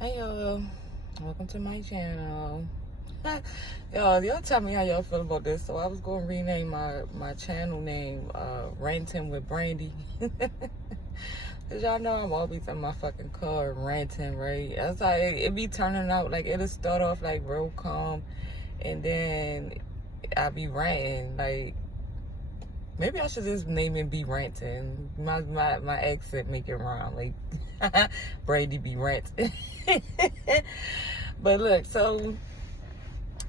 Hey y'all, welcome to my channel. Y'all tell me how y'all feel about this. So I was going to rename my channel name Ranting with Brandy. Cause y'all know I'm always in my fucking car ranting, right? That's how it be turning out. Like it'll start off like real calm, and then I be ranting. Like maybe I should just name it Be Ranting. My accent make it rhyme. Like Brady be ranting. But look, so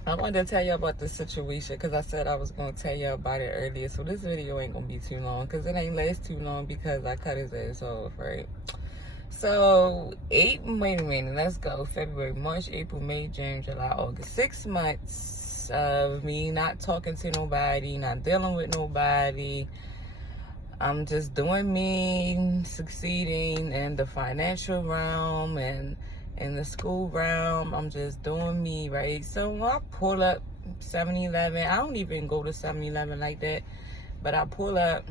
I wanted to tell you about the situation because I said I was going to tell you about it earlier. So this video ain't going to be too long because it ain't last too long because I cut his ass off, right? So wait a minute, let's go. February, March, April, May, June, July, August. 6 months of me not talking to nobody, not dealing with nobody. I'm just doing me, succeeding in the financial realm and in the school realm. I'm just doing me, right? So when I pull up 7-Eleven, I don't even go to 7-Eleven like that, but I pull up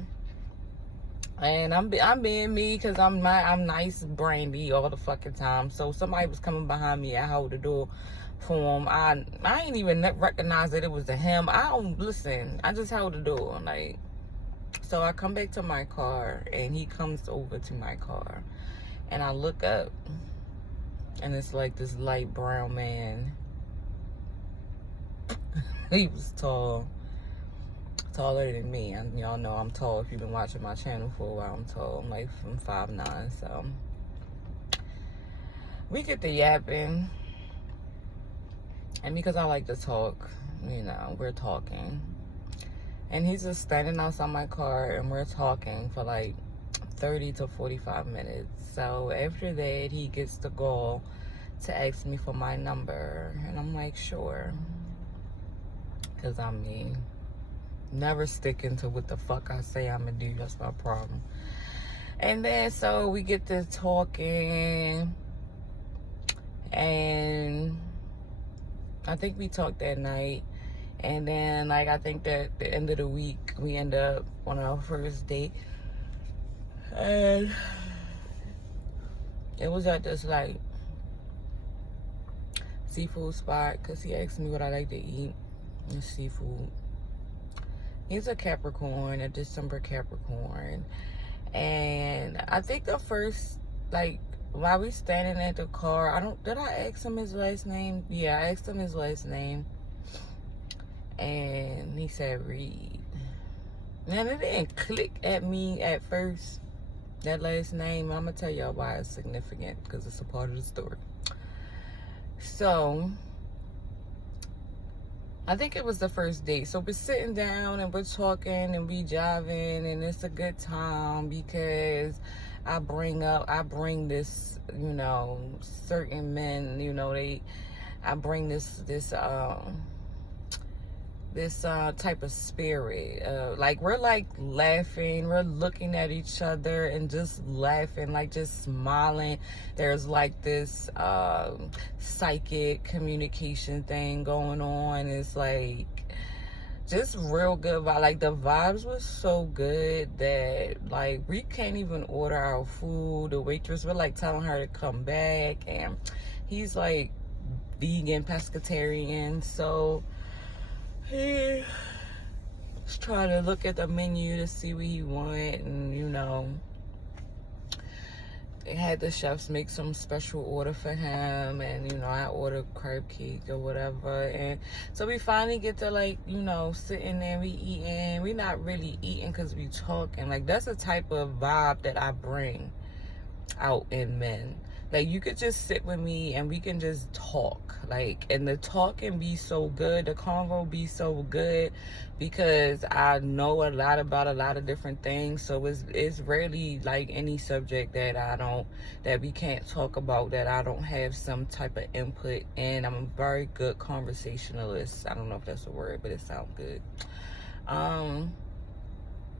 and I'm being me because I'm nice Brandy all the fucking time. So somebody was coming behind me. I hold the door for him. I ain't even recognize that it was him. I don't listen. I just held the door, like. So I come back to my car and he comes over to my car and I look up and it's like this light brown man. He was tall, taller than me, and y'all know I'm tall. If you've been watching my channel for a while, I'm tall. I'm like from 5'9", so we get to yapping, and because I like to talk, you know, we're talking. And he's just standing outside my car and we're talking for like 30 to 45 minutes. So after that, he gets the gall to ask me for my number. And I'm like, sure. Because I'm me. Never sticking to what the fuck I say I'm going to do. That's my problem. And then so we get to talking. And I think we talked that night. And then, like, I think that at the end of the week, we end up on our first date. And it was at this, like, seafood spot. Because he asked me what I like to eat. And seafood. He's a Capricorn, a December Capricorn. And I think the first, like, while we standing at the car, did I ask him his last name? Yeah, I asked him his last name. And he said Reed. And it didn't click at me at first, that last name. I'm going to tell y'all why it's significant, because it's a part of the story. So I think it was the first date. So we're sitting down and we're talking and we jiving, and it's a good time because I bring this, you know, certain men, you know, I bring this type of spirit. Like, we're like laughing, we're looking at each other and just laughing, like just smiling. There's like this psychic communication thing going on. It's like just real good vibe. Like, the vibes was so good that, like, we can't even order our food. The waitress, we're like telling her to come back, and he's like vegan, pescatarian, so he's trying to look at the menu to see what he want, and, you know, they had the chefs make some special order for him, and, you know, I ordered crab cake or whatever. And so we finally get to, like, you know, sitting there, we eating. We not really eating because we talking. Like, that's the type of vibe that I bring out in men. Like, you could just sit with me and we can just talk. Like, and the talk can be so good, the convo be so good, because I know a lot about a lot of different things. So it's rarely like any subject that we can't talk about that I don't have some type of input in. I'm a very good conversationalist. I don't know if that's a word, but it sounds good.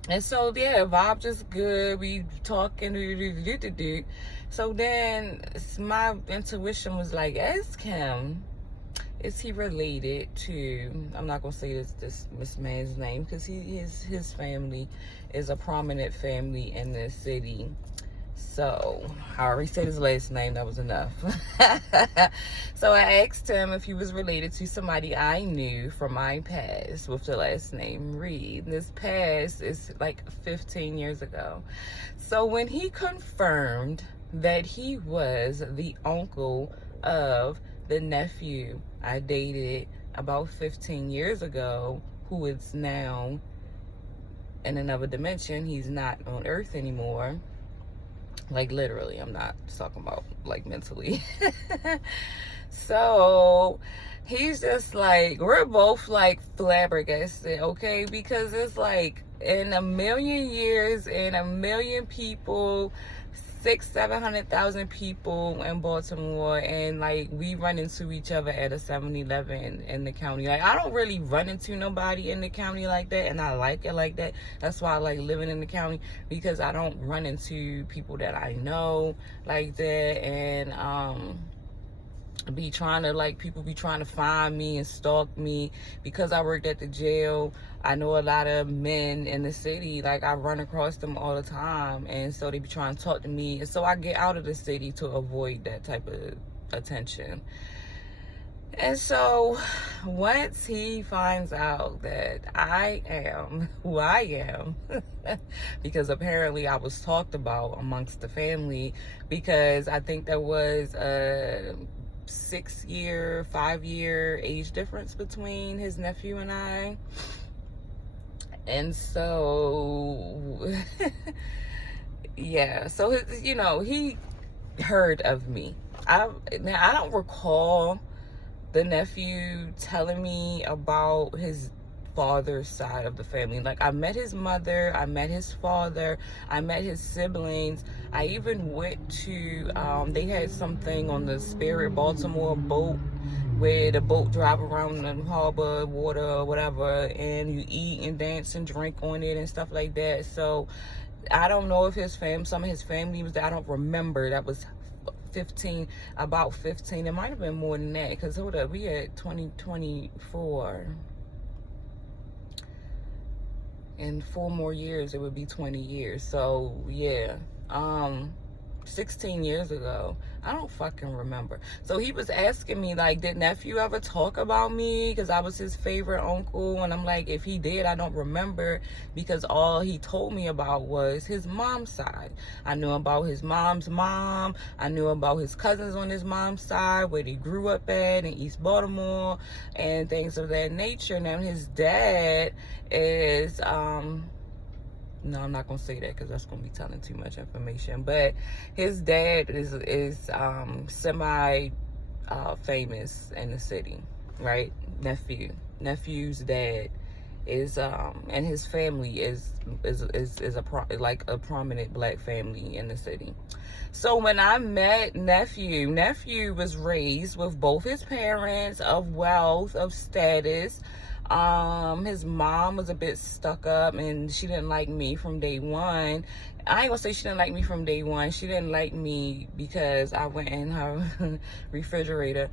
And so, yeah, vibe just good. We talking. So then my intuition was like, ask him, is he related to, I'm not going to say this man's name, because his family is a prominent family in this city. So, I already said his last name. That was enough. So, I asked him if he was related to somebody I knew from my past with the last name Reed. This past is like 15 years ago. So, when he confirmed that he was the uncle of the nephew I dated about 15 years ago, who is now in another dimension, he's not on Earth anymore. Like, literally, I'm not talking about like mentally. So he's just like, we're both like flabbergasted, okay? Because it's like, in a million years, in a million people, 700,000 people in Baltimore, and like we run into each other at a 7-Eleven in the county. Like, I don't really run into nobody in the county like that, and I like it like that. That's why I like living in the county, because I don't run into people that I know like that. And be trying to, like, people be trying to find me and stalk me because I worked at the jail. I know a lot of men in the city, like, I run across them all the time, and so they be trying to talk to me, and so I get out of the city to avoid that type of attention. And so once he finds out that I am who I am, because apparently I was talked about amongst the family, because I think there was a 5-year age difference between his nephew and I. And so yeah, so he heard of me. I don't recall the nephew telling me about his father's side of the family. Like, I met his mother, I met his father, I met his siblings. I even went to they had something on the Spirit Baltimore boat, where the boat drive around the harbor, water, or whatever, and you eat and dance and drink on it and stuff like that. So I don't know if some of his family was there. I don't remember. That was about 15. It might have been more than that, because hold up, we had 2024. In 4 more years, it would be 20 years. So yeah, 16 years ago. I don't fucking remember. So he was asking me, like, did nephew ever talk about me? Because I was his favorite uncle. And I'm like, if he did, I don't remember, because all he told me about was his mom's side. I knew about his mom's mom. I knew about his cousins on his mom's side, where they grew up at in East Baltimore, and things of that nature. Now his dad is no, I'm not gonna say that, because that's gonna be telling too much information. But his dad is semi famous in the city, right? Nephew's dad is and his family is a prominent black family in the city. So when I met nephew was raised with both his parents, of wealth, of status. His mom was a bit stuck up, and she didn't like me from day one. I ain't gonna say she didn't like me from day one. She didn't like me because I went in her refrigerator,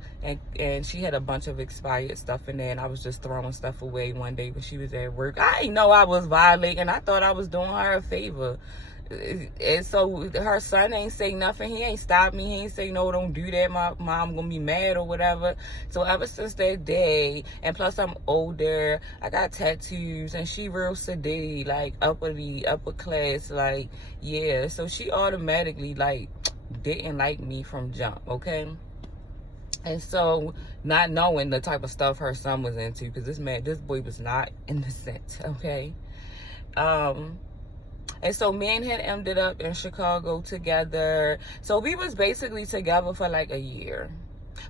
and she had a bunch of expired stuff in there, and I was just throwing stuff away one day when she was at work. I didn't know I was violating. I thought I was doing her a favor. And so her son ain't say nothing. He ain't stop me. He ain't say, no, don't do that. My mom gonna be mad or whatever. So ever since that day, and plus I'm older, I got tattoos, and she real sedate, like upper class, like, yeah. So she automatically, like, didn't like me from jump, okay? And so, not knowing the type of stuff her son was into, because this boy was not innocent, okay? And so me and him ended up in Chicago together. So we was basically together for like a year.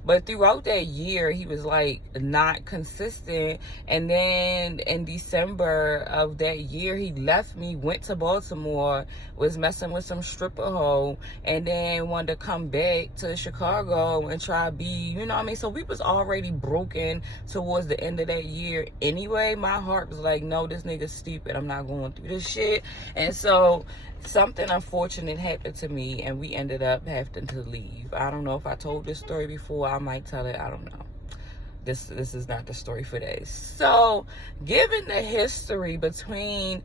But throughout that year, he was like not consistent. And then in December of that year, he left me, went to Baltimore, was messing with some stripper hoe, and then wanted to come back to Chicago and try to be, you know what I mean? So we was already broken towards the end of that year anyway. My heart was like, no, this nigga's stupid. I'm not going through this shit. And so something unfortunate happened to me, and we ended up having to leave. I don't know if I told this story before. I might tell it. I don't know. This is not the story for that. So, given the history between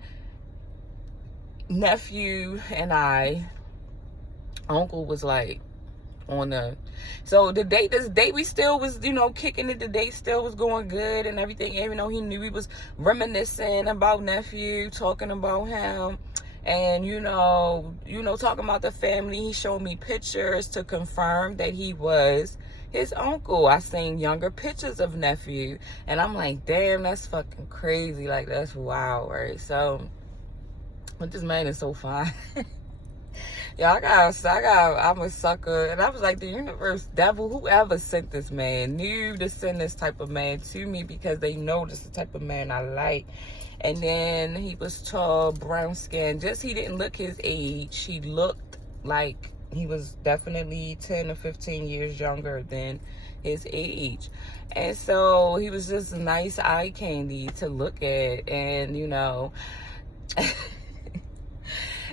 nephew and I, uncle was like on the, so this date we still was, you know, kicking it. The date still was going good and everything, even though he knew we was reminiscing about nephew, talking about him, and you know, talking about the family. He showed me pictures to confirm that he was his uncle. I seen younger pictures of nephew, and I'm like, damn, that's fucking crazy. Like, that's wild, right? So, but this man is so fine. Yeah, I'm a sucker. And I was like, the universe, devil, whoever sent this man knew to send this type of man to me, because they know this is the type of man I like. And then he was tall, brown skin. Just, he didn't look his age. He looked like he was definitely 10 or 15 years younger than his age. And so he was just nice eye candy to look at. And, you know,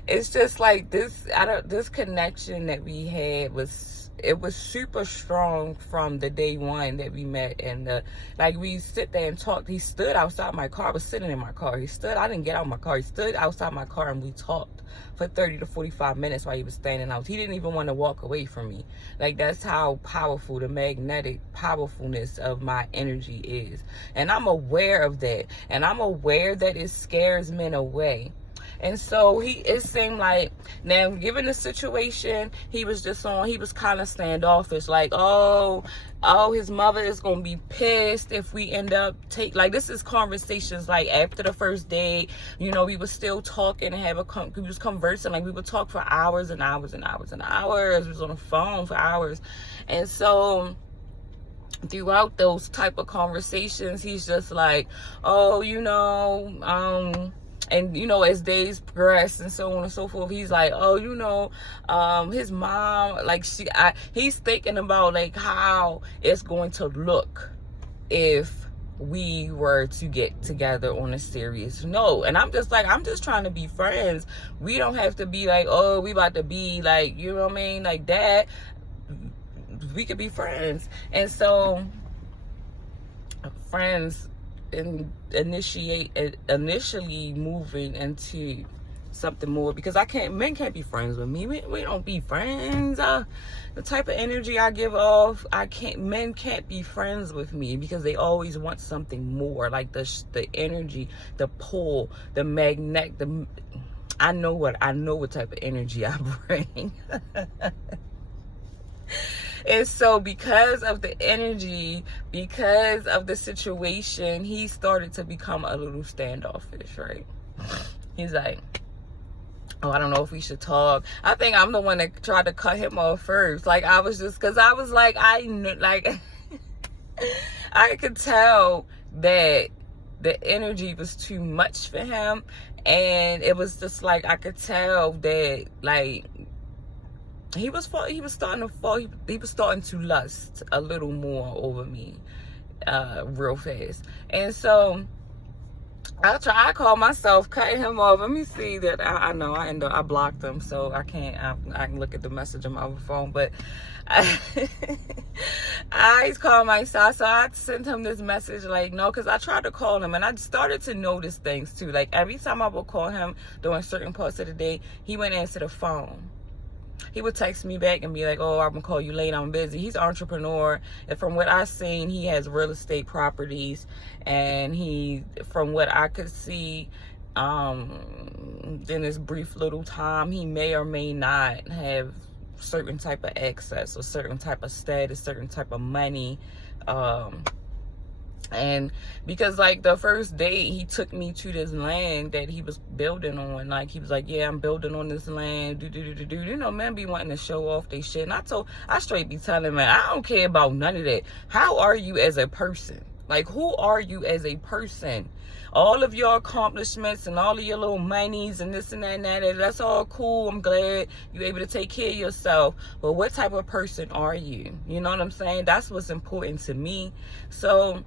it's just like this connection that we had was super strong from the day one that we met. And like, we sit there and talked. He stood outside my car. I was sitting in my car. I didn't get out of my car. He stood outside my car and we talked for 30 to 45 minutes while he was standing out. He didn't even want to walk away from me. Like, that's how powerful the magnetic powerfulness of my energy is. And I'm aware of that. And I'm aware that it scares men away. And so it seemed like, now given the situation, he was kind of standoffish. Like, oh, his mother is going to be pissed if we end up like, this is conversations like after the first day, you know, we were still talking and we was conversing. Like, we would talk for hours and hours and hours and hours. We was on the phone for hours. And so throughout those type of conversations, he's just like, oh, you know, and, you know, as days progress and so on and so forth, he's like, oh, you know, his mom, like, he's thinking about, like, how it's going to look if we were to get together on a serious note. And I'm just like, I'm just trying to be friends. We don't have to be like, oh, we about to be like, you know what I mean, like that. We could be friends. And so, friends initially moving into something more, because men can't be friends with me. We don't be friends. The type of energy I give off, men can't be friends with me, because they always want something more. Like the energy, the pull, the magnet, I know what type of energy I bring. And so, because of the energy, because of the situation, he started to become a little standoffish, right? He's like, oh, I don't know if we should talk. I think I'm the one that tried to cut him off first. Like, I was just, because I was like, I knew, like, I could tell that the energy was too much for him. And it was just like, I could tell that, like, he was starting to lust a little more over me real fast. And so I call myself cutting him off. Let me see that. I know I blocked him, so I can look at the message on my phone, but I call myself. So I sent him this message like, no, because I tried to call him, and I started to notice things too. Like, every time I would call him during certain parts of the day, he wouldn't answer the phone. He would text me back and be like, oh, I'm going to call you later, I'm busy. He's an entrepreneur. And from what I've seen, he has real estate properties. And from what I could see, in this brief little time, he may or may not have certain type of access or certain type of status, certain type of money. And because, like, the first day he took me to this land that he was building on, like, he was like, yeah, I'm building on this land, you know, men be wanting to show off they shit. And I straight be telling, man, I don't care about none of that. How are you as a person? Like, who are you as a person? All of your accomplishments and all of your little monies and this and that and that, that's all cool. I'm glad you're able to take care of yourself. But what type of person are you? You know what I'm saying? That's what's important to me. So,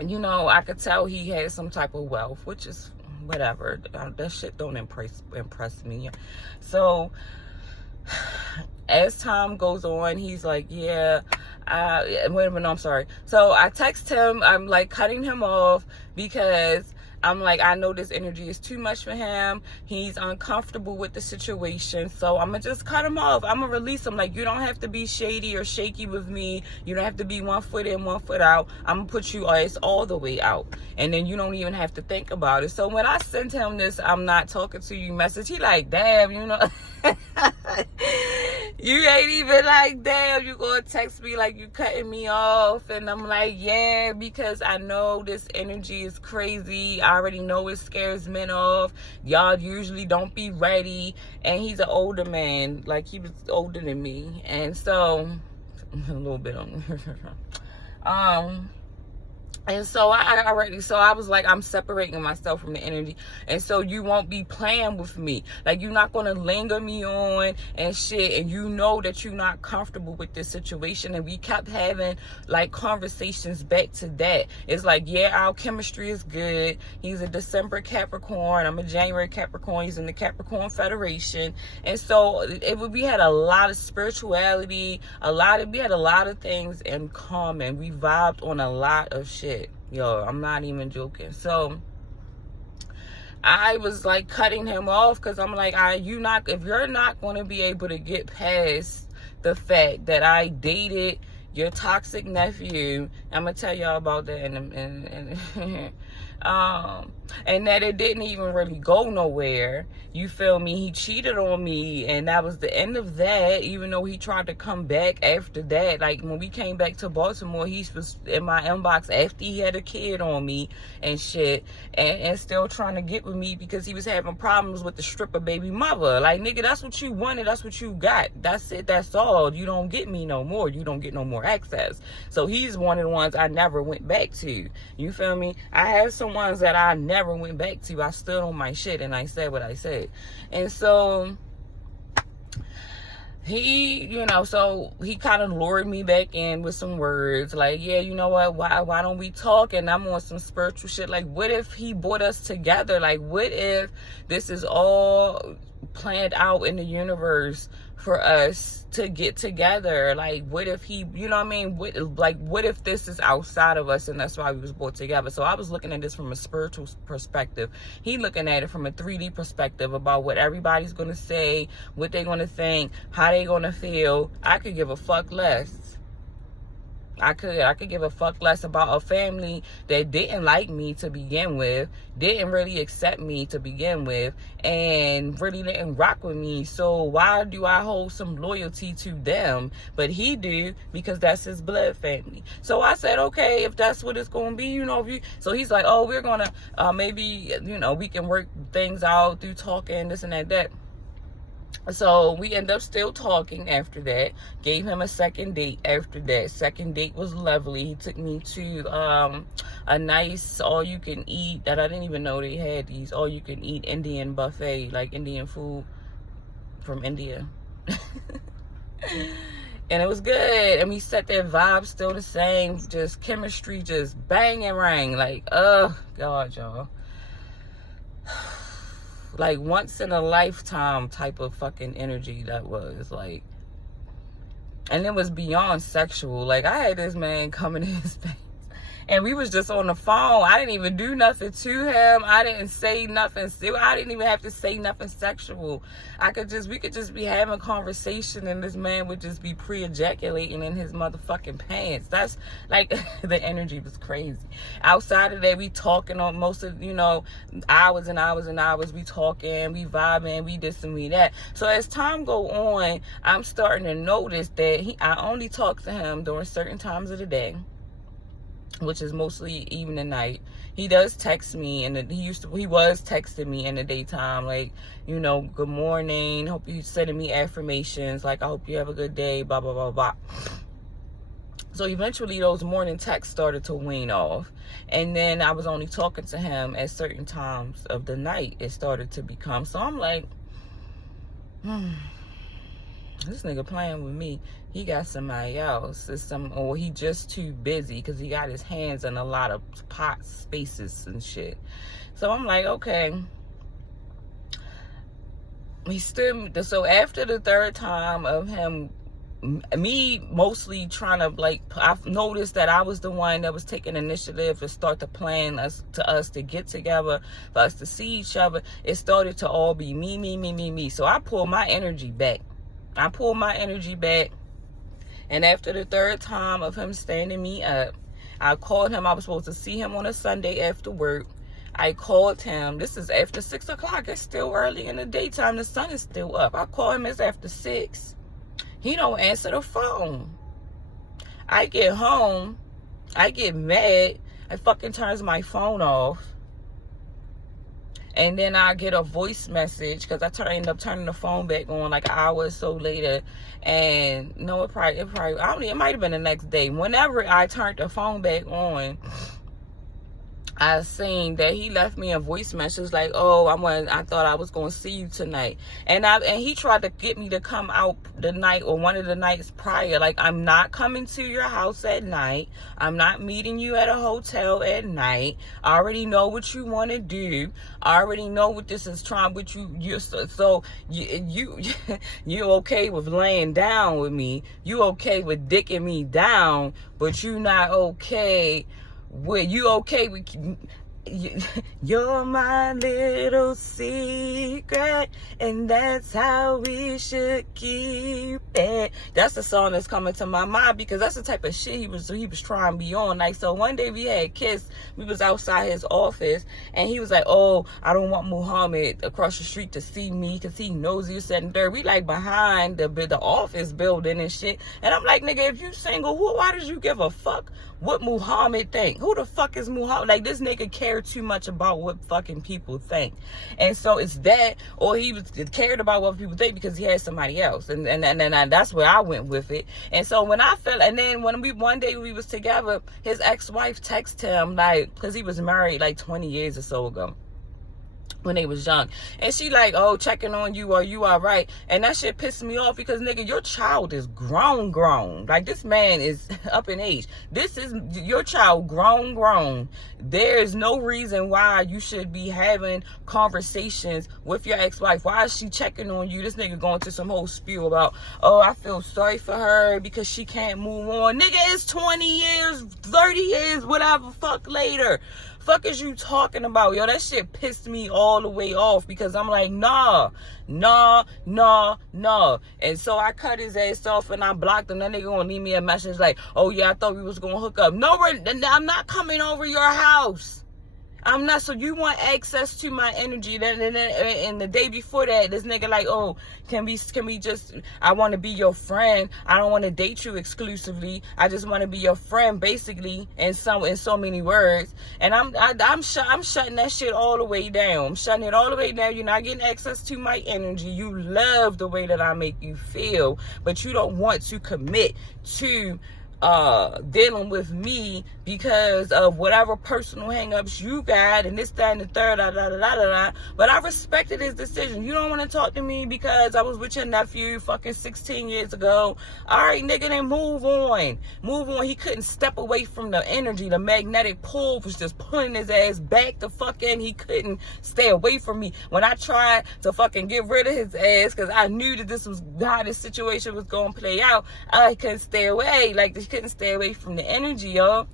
you know, I could tell he had some type of wealth, which is whatever. That shit don't impress me. So as time goes on, he's like, yeah, wait a minute, I'm sorry. So I text him, I'm like cutting him off because I'm like, I know this energy is too much for him. He's uncomfortable with the situation. So I'm going to just cut him off. I'm going to release him. Like, you don't have to be shady or shaky with me. You don't have to be 1 foot in, 1 foot out. I'm going to put you all the way out. And then you don't even have to think about it. So when I sent him this, I'm not talking to you message, he like, damn, you know. You ain't even like, damn, you gonna text me like you cutting me off. And I'm like, yeah, because I know this energy is crazy. I already know it scares men off. Y'all usually don't be ready. And he's an older man, like he was older than me. And so a little bit on and so I was like, I'm separating myself from the energy. And so you won't be playing with me. Like, you're not going to linger me on and shit. And you know that you're not comfortable with this situation. And we kept having, like, conversations back to that. It's like, yeah, our chemistry is good. He's a December Capricorn. I'm a January Capricorn. He's in the Capricorn Federation. And so we had a lot of spirituality. We had a lot of things in common. We vibed on a lot of shit. Yo, I'm not even joking. So I was like cutting him off because I'm like, if you're not going to be able to get past the fact that I dated your toxic nephew, I'm gonna tell y'all about that and that it didn't even really go nowhere. You feel me? He cheated on me, and that was the end of that. Even though he tried to come back after that, like when we came back to Baltimore, he was in my inbox after he had a kid on me and shit, and still trying to get with me because he was having problems with the stripper baby mother. Like, nigga, that's what you wanted, that's what you got. That's it, that's all. You don't get me no more. You don't get no more access. So he's one of the ones I never went back to. You feel me? I have some ones that I never went back to. I stood on my shit and I said what I said. And so he, so he kind of lured me back in with some words like, yeah, you know what, why don't we talk? And I'm on some spiritual shit. Like, what if he brought us together? Like, what if this is all planned out in the universe for us to get together? Like, what if he, you know what I mean? What if this is outside of us and that's why we was brought together? So I was looking at this from a spiritual perspective. He looking at it from a 3D perspective about what everybody's going to say, what they're going to think, how they going to feel. I could give a fuck less. I could give a fuck less about a family that didn't like me to begin with, didn't really accept me to begin with, and really didn't rock with me. So why do I hold some loyalty to them? But he do, because that's his blood family. So I said, okay, if that's what it's going to be, so he's like, oh, we're going to, maybe, we can work things out through talking, this and that. So we end up still talking after that. Gave him a second date after that. Second date was lovely. He took me to a nice all-you-can-eat that I didn't even know they had these all-you-can-eat Indian buffet, like Indian food from India. And it was good. And we set that vibe still the same. Just chemistry, just bang and rang. Like, oh, God, y'all. Like, once in a lifetime type of fucking energy that was, like, and it was beyond sexual. Like, I had this man coming in his face and we was just on the phone. I didn't even do nothing to him. I didn't say nothing. I didn't even have to say nothing sexual. We could just be having conversation and this man would just be pre-ejaculating in his motherfucking pants. That's like, the energy was crazy. Outside of that, we talking on most of, hours and hours and hours. We talking, we vibing, we this and we that. So as time go on, I'm starting to notice that I only talk to him during certain times of the day, which is mostly evening and night. He does text me, and he was texting me in the daytime, like, good morning, hope you sending me affirmations, like, I hope you have a good day, blah, blah, blah, blah. So eventually those morning texts started to wane off. And then I was only talking to him at certain times of the night. It started to become, so I'm like, this nigga playing with me. He got somebody else. Or he just too busy because he got his hands in a lot of pot spaces and shit. So I'm like, okay. So after the third time of him me mostly trying to, like, I've noticed that I was the one that was taking initiative to start to plan us to get together, for us to see each other. It started to all be me. So I pulled my energy back. And after the third time of him standing me up, I called him. I was supposed to see him on a Sunday after work. I called him. This is after 6 o'clock. It's still early in the daytime. The sun is still up. I called him. It's after 6. He don't answer the phone. I get home. I get mad. I fucking turns my phone off. And then I get a voice message, because I end up turning the phone back on like an hour or so later. And no, it might have been the next day. Whenever I turned the phone back on, I seen that he left me a voice message like, "Oh, I thought I was gonna see you tonight," and he tried to get me to come out the night or one of the nights prior. Like, I'm not coming to your house at night. I'm not meeting you at a hotel at night. I already know what you want to do. I already know what this is trying. But you okay with laying down with me? You okay with dicking me down? But you not okay. You're my little secret, and that's how we should keep it. That's the song that's coming to my mind, because that's the type of shit he was trying to be on. Like, so one day we had kissed. We was outside his office, and he was like, "Oh, I don't want Muhammad across the street to see me, because he knows you said and third." We like behind the office building and shit. And I'm like, nigga, if you single, why did you give a fuck what Muhammad think? Who the fuck is Muhammad? Like, this nigga cared too much about what fucking people think. And so it's that, or he was cared about what people think because he had somebody else. And that's where I went with it. And so when I felt, and then when one day we was together, his ex-wife texted him, like, because he was married like 20 years or so ago, when they was young, and she like, "Oh, checking on you, are you all right?" And that shit pissed me off, because nigga, your child is grown. Like, this man is up in age. This is your child, grown. There is no reason why you should be having conversations with your ex-wife. Why is she checking on you? This nigga going to some whole spiel about, "Oh, I feel sorry for her because she can't move on." Nigga, it's 20 years, 30 years, whatever, fuck later. Fuck is you talking about? Yo, that shit pissed me all the way off, because I'm like, nah. And so I cut his ass off and I blocked him. That nigga gonna leave me a message like, "Oh yeah, I thought we was gonna hook up." No, I'm not coming over your house. I'm not. So you want access to my energy? And the day before that, this nigga like, "Oh, can we just? I want to be your friend. I don't want to date you exclusively. I just want to be your friend," basically, in so many words. And I'm shutting that shit all the way down. I'm shutting it all the way down. You're not getting access to my energy. You love the way that I make you feel, but you don't want to commit to dealing with me because of whatever personal hangups you got, and this, that, and the third, But I respected his decision. You don't want to talk to me because I was with your nephew fucking 16 years ago. All right, nigga, then move on. He couldn't step away from the energy. The magnetic pull was just pulling his ass back the fuck in. He couldn't stay away from me. When I tried to fucking get rid of his ass, because I knew that this was how this situation was going to play out, I couldn't stay away. Like, he couldn't stay away from the energy, yo.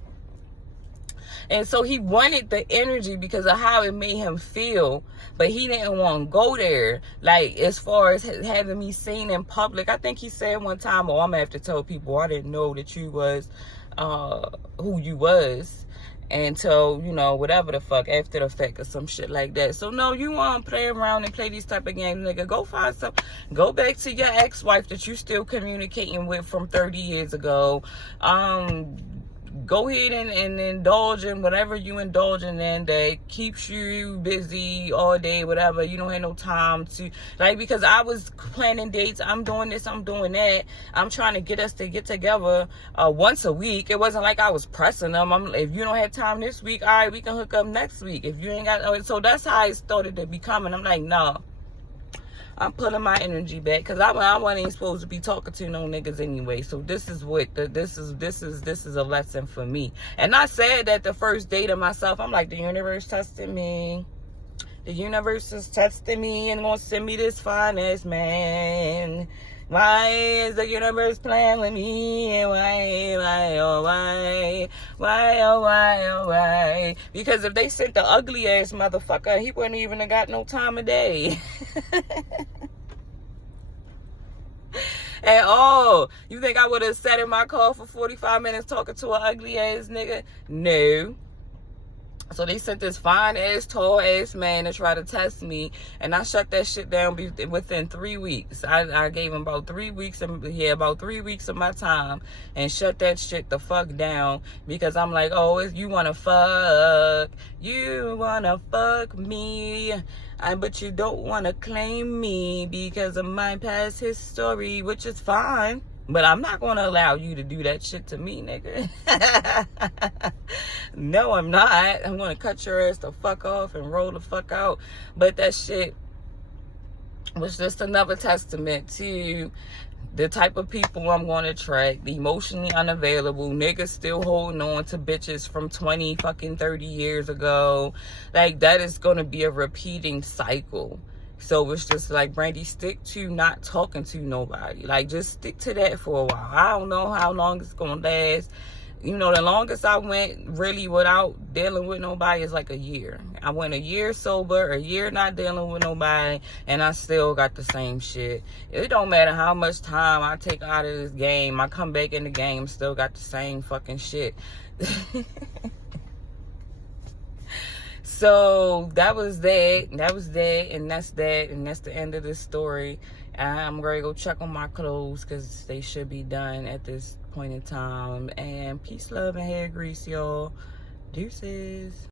And so he wanted the energy because of how it made him feel, but he didn't want to go there. Like, as far as having me seen in public, I think he said one time, "Oh, I'm gonna have to tell people I didn't know that you was who you was until, you know, whatever the fuck, after the fact," or some shit like that. So no, you want to play around and play these type of games, nigga, go back to your ex-wife that you still communicating with from 30 years ago. Go ahead and indulge in whatever you indulge in that keeps you busy all day, whatever. You don't have no time to, like, because I was planning dates. I'm doing this, I'm doing that. I'm trying to get us to get together once a week. It wasn't like I was pressing them. If you don't have time this week, all right, we can hook up next week. If you ain't got, so that's how it started to become. And I'm like, no. I'm pulling my energy back, because I wasn't even supposed to be talking to no niggas anyway. So this is what this is a lesson for me. And I said that the first date of myself, I'm like, the universe tested me. The universe is testing me and gonna send me this fine ass man. Why is the universe playing with me? Why, oh why? Why, oh why, oh why? Because if they sent the ugly ass motherfucker, he wouldn't even have got no time of day. At all. You think I would have sat in my car for 45 minutes talking to an ugly ass nigga? No. So they sent this fine ass, tall ass man to try to test me, and I shut that shit down within 3 weeks. I gave him about 3 weeks, about 3 weeks of my time, and shut that shit the fuck down, because I'm like, oh, you wanna fuck me, but you don't wanna claim me because of my past history, which is fine. But I'm not going to allow you to do that shit to me, nigga. No, I'm not. I'm going to cut your ass the fuck off and roll the fuck out. But that shit was just another testament to the type of people I'm going to attract. The emotionally unavailable niggas still holding on to bitches from 30 years ago. Like, that is going to be a repeating cycle. So it's just like, Brandy, stick to not talking to nobody. Like, just stick to that for a while. I don't know how long it's going to last. You know, the longest I went really without dealing with nobody is like a year. I went a year sober, a year not dealing with nobody, and I still got the same shit. It don't matter how much time I take out of this game. I come back in the game, still got the same fucking shit. So that was that, and that's that, and that's the end of this story. I'm ready to go check on my clothes because they should be done at this point in time. And peace, love, and hair grease, y'all. Deuces.